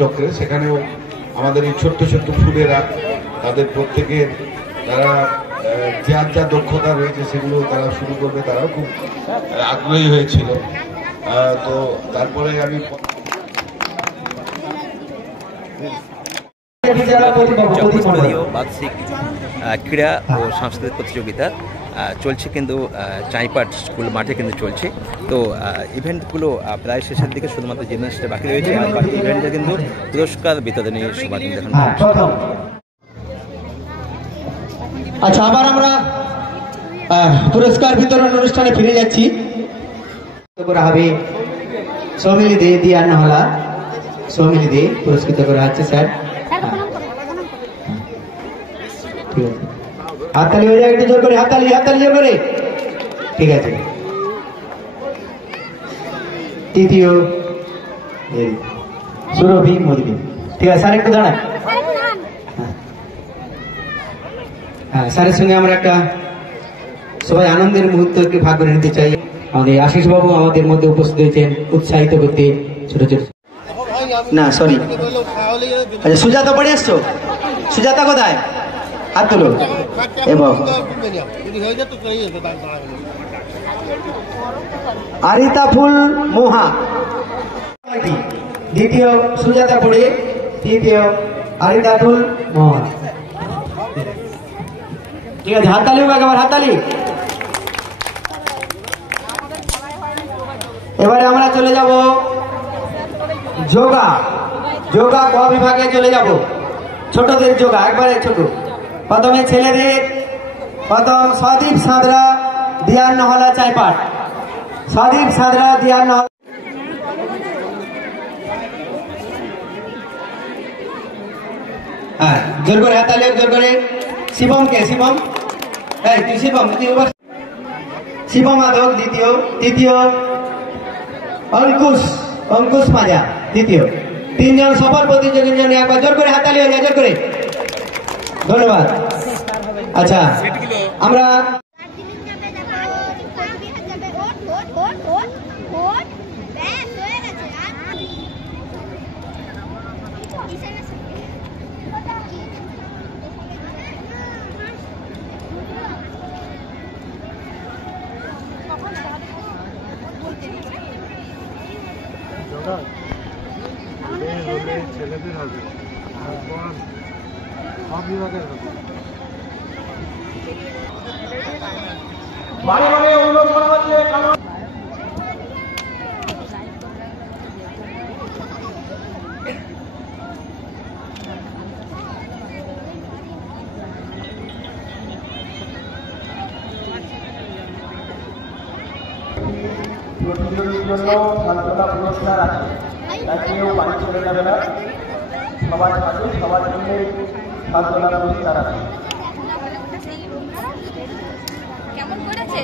চক্রে, সেখানেও আমাদের এই ছোট্ট ছোট্ট ফুলেরা তাদের প্রত্যেকের তারা যার যা দক্ষতা রয়েছে সেগুলো তারা শুরু করবে, তারাও খুব আগ্রহী হয়েছিল। তো তারপরে আমি বার্ষিক ক্রীড়া ও সাংস্কৃতিক প্রতিযোগিতা চলছে, কিন্তু চাইপাট স্কুল মাঠে কিন্তু চলছে। তো ইভেন্টগুলো প্রায় শেষের দিকে, শুধুমাত্র জিমন্যাস্টিকটা বাকি রয়েছে। আর বাকি ইভেন্টে কিন্তু পুরস্কার বিতরণী সভা কিন্তু এখন আচ্ছা, আবার আমরা পুরস্কার বিতরণ অনুষ্ঠানে ফিরে যাচ্ছি। করা হবে সৌমিলি দে দিয়া নহলা, সৌমিলি দে পুরস্কৃত করা হচ্ছে স্যার। ঠিক আছে, হাততালি হয়ে যায়, একটু জোর করে হাততালি, হাততালি জোর করে। ঠিক আছে, তৃতীয় সুরভি মোদী। ঠিক আছে স্যার, একটু দাঁড়ান। হ্যাঁ, স্যারের সঙ্গে আমরা একটা সবাই আনন্দের মুহূর্তকে ভাগ করে নিতে চাই। আমাদের আশিস বাবু আমাদের মধ্যে উপস্থিত হয়েছেন উৎসাহিত করতে। ছোট ছোট না, সরি, আচ্ছা সুজাতা পড়ে এসছো? সুজাতা কোথায়? হাত তুলো। এবং আরিতা ফুল মোহা, দ্বিতীয় সুজাতা পড়ে, তৃতীয় আরিতা ফুল মোহা। ঠিক আছে, হাততালি হোক একবার, হাততালি। এবারে আমরা চলে যাব যোগা, যোগা ক বিভাগে চলে যাব। ছোটদের যোগা, একবারে ছোট। প্রথমে ছেলেদের, প্রথম সদীপ সাঁতরা, দিয়ার নহলা চাইপাট। সদীপ সাঁতরা, দিয়ার নহলা। হ্যাঁ, জোর করে হাততালি, জোর করে। শিবমকে, শিবম, এই তুই শিবম, শিবম মাধব দ্বিতীয়, তৃতীয় অঙ্কুশ, অঙ্কুশ মাজা তৃতীয়। তিনজন সফল প্রতিযোগীর জন্য একবার জোর করে হাততালি হয়ে যায়, জোর করে। ধন্যবাদ। আচ্ছা, আমরা ছেলেদের হবে, সব বিভাগের হবে। প্রতিযোগীর জন্য সান্ত্বনা পুরস্কার আছে, তাই কেউ বাড়ি চলে যাবে না। সবার সাথে সবার জন্য সান্ত্বনা পুরস্কার আছে। কেমন করেছে?